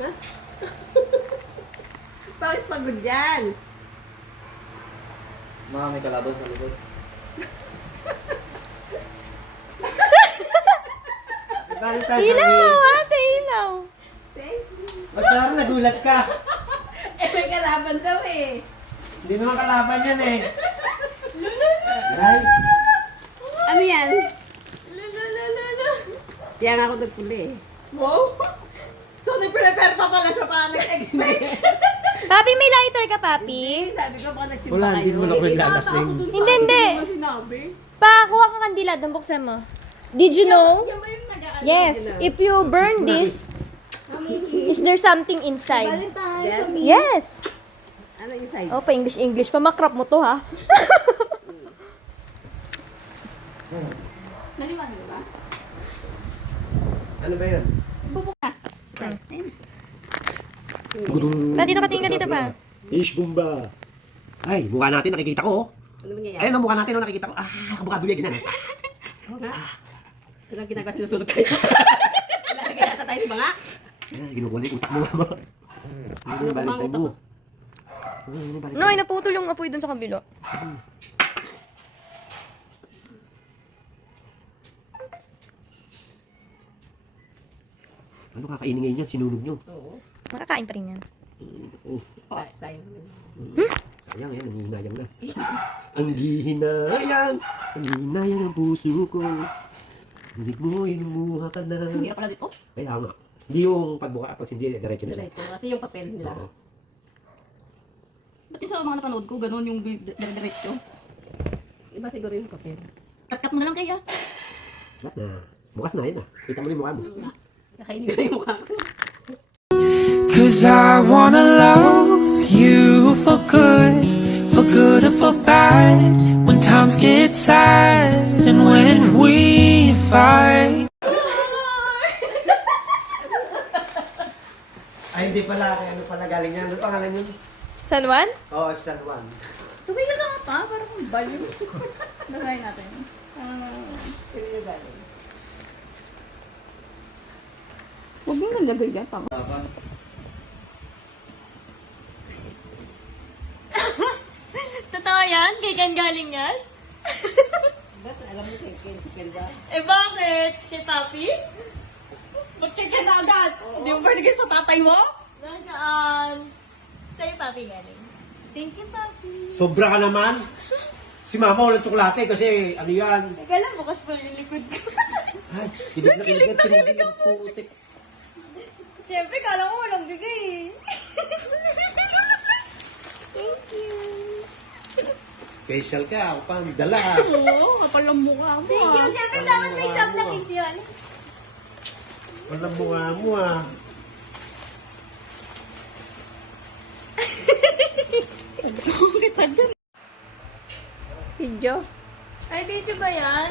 Ha? Bakit pagod yan? Mga may kalaban sa likod. Ilaw, ate, ilaw. Thank you. Magkakaroon, nagulat ka. Eh, may kalaban daw eh. Hindi naman kalaban yan eh. Ay, Ano yan? Lalalala. Yan ako nagpuli eh. Wow! So, nag-prepare pa pala siya para nag-expect. Papi, may lighter ka, papi? Sabi ko baka nagsimba wala, kayo. hindi mo na ako lalas na yun. Hindi, hindi. Sinabi. Pa, kuha ka kandila, doon buksan mo. Did you know? Yan ba yung nag-aano? Yes, if you burn this, is there something inside? Valentine's, Yan. kami. Yes. Ano inside? Oh, pa English. Pamakrap mo to, ha? Maliwanag ba? ano ba yan? Pa, dito ka, tingin ka dito pa. Ish, bumba. Ay, mukha natin, nakikita ko. Oh. Ano ba niya? Ayun ang mukha natin, oh, nakikita ko. Ah, kabukha bulig na. Ano ang ginagawa sinusunod tayo? Lalagay yata tayo sa mga? Ay, ginukulit yung utak mo nga ba? Ano yung balik tayo mo? No, ay naputol yung apoy doon sa kabila. Ano kakainin ngayon yan? Sinunog nyo. Oo. Makakain pa rin yan. Oh, Sayang naman. sayang yan, nangihinayang na. Ang gihinayang, ang gihinayang ang puso ko. Hindi mo, inumuha ka na. Ang hirap pala dito. Kaya nga. Hindi yung pagbuka, pag hindi, diretso na. Diretso. Kasi yung papel nila. Oo. Ba't yung sa mga napanood ko, ganun yung diretso? Iba siguro yung papel. Cut-cut mo na lang kaya. Lahat na. Bukas na yun ah. Kita mo na yung mukha mo. Kakainin ko na yung mukha ko. Cause I wanna love you for good or for bad. When times get sad and when we fight. Ay, hindi pala. Kaya ano pala galing yan. Ano pangalan yun? San Juan? Oo, San Juan. Tumigil na nga pa, parang kung baliw. Nagayin natin. Sino yung galing? Huwag mo nang lagay dyan, tama. Totoo yan? Kay Ken galing yan? Ba't alam mo kay ba? Eh bakit? Kay Papi? Ba't ka na agad? Hindi mo ba naging sa tatay mo? Nasaan? Sa'yo, Papi galing. Thank you, Papi. Sobra ka naman. Si mama walang tsokolate kasi ano yan. Teka lang, bukas pa yung likod ko. Ay, kilig na kilig na kilig na putik. Siyempre, kala ko walang bigay eh. Thank you. Special ka. Ako pa, dala. Oo, kapal ang mukha mo. Thank you. Siyempre, dapat may exam na kiss yun. Walang bunga mo ah. Video? Ay, video ba yan?